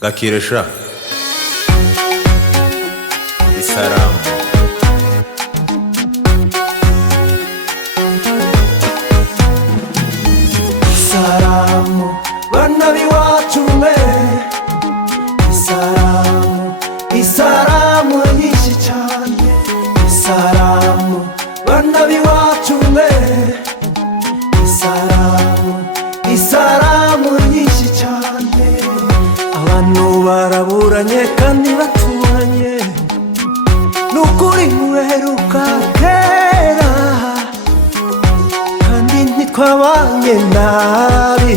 Gakiresha Isaramu Isaramu bana biwacu mwe Isaramu Isaramu nyinshi cyane Isaramu bana biwacu mwe Isaramu Isaramu nyinshi cyane abantu baraburanye kandi baturanye nukuri muheruka kera kandi ntitwabanye nabi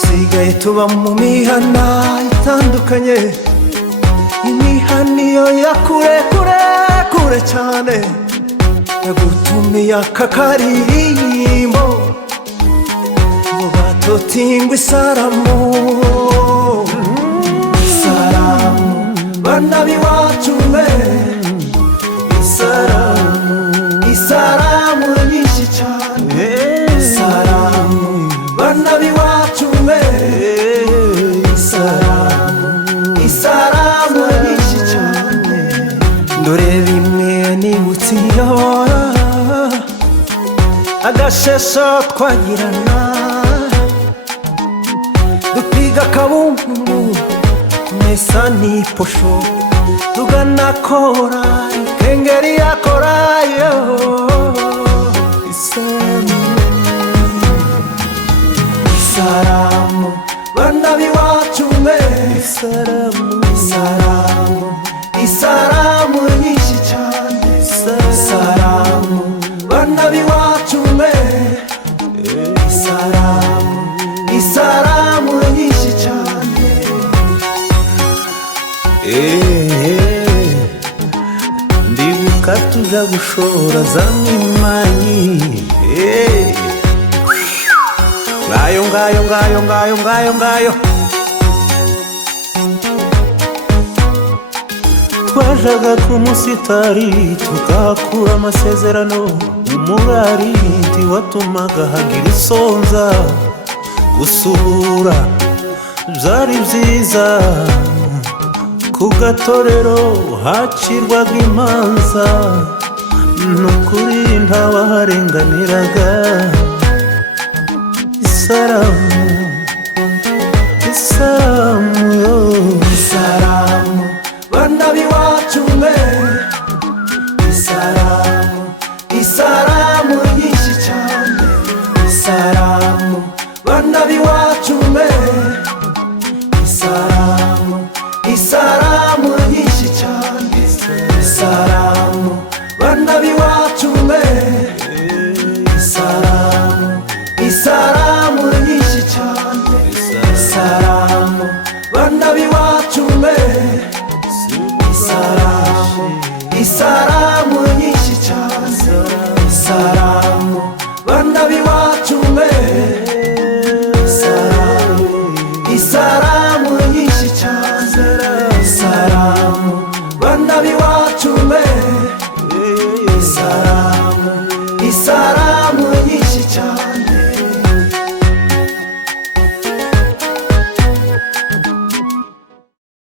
sigaye tuba mu mihana itandukanye imihana iyo ya kure kure kure cyane yagutumiye aka karirimbo ngo batotingwe Isaramu Isaramu bana biwacu mwe Isaramu Isaramu nyinshi cyane Isaramu bana biwacu mwe Isaramu Isaramu nyinshi cyane ndore bimwe nibutse iyo agashesho twagirana dupiga kabumbu mesa niposho tugana kora ikengeri yakorayo Isaramu Isaramu bana biwacu mwe Isaramu Isaramu Isaramu nyinshi cyane Isaramu bana biwacu mwe Isaramu Isaramu nyinshi cyane ndibuka tuja gushora za mwimanyi ngayo twajaga ku musitari tukakura amasezerano umurariti watumaga hagira isonza gusura byari byiza ku gatorero hacirwaga imanza nukuri ntawaharenganiraga Isaramu Isaramu yo Isaramu bana biwacu mwe Isaramu Isaramu nyinshi cyane Isaramu bana biwacu mwe Isaramu Isaramu nyinshi cyane Isaramu bana biwacu mwe Isaramu Isaramu nyinshi cyane Isaramu bana biwacu mwe Isaramu Isaramu nyinshi cyane Isaramu bana biwacu mwe Isaramu Isaramu nyinshi cyane Isaramu bana biwacu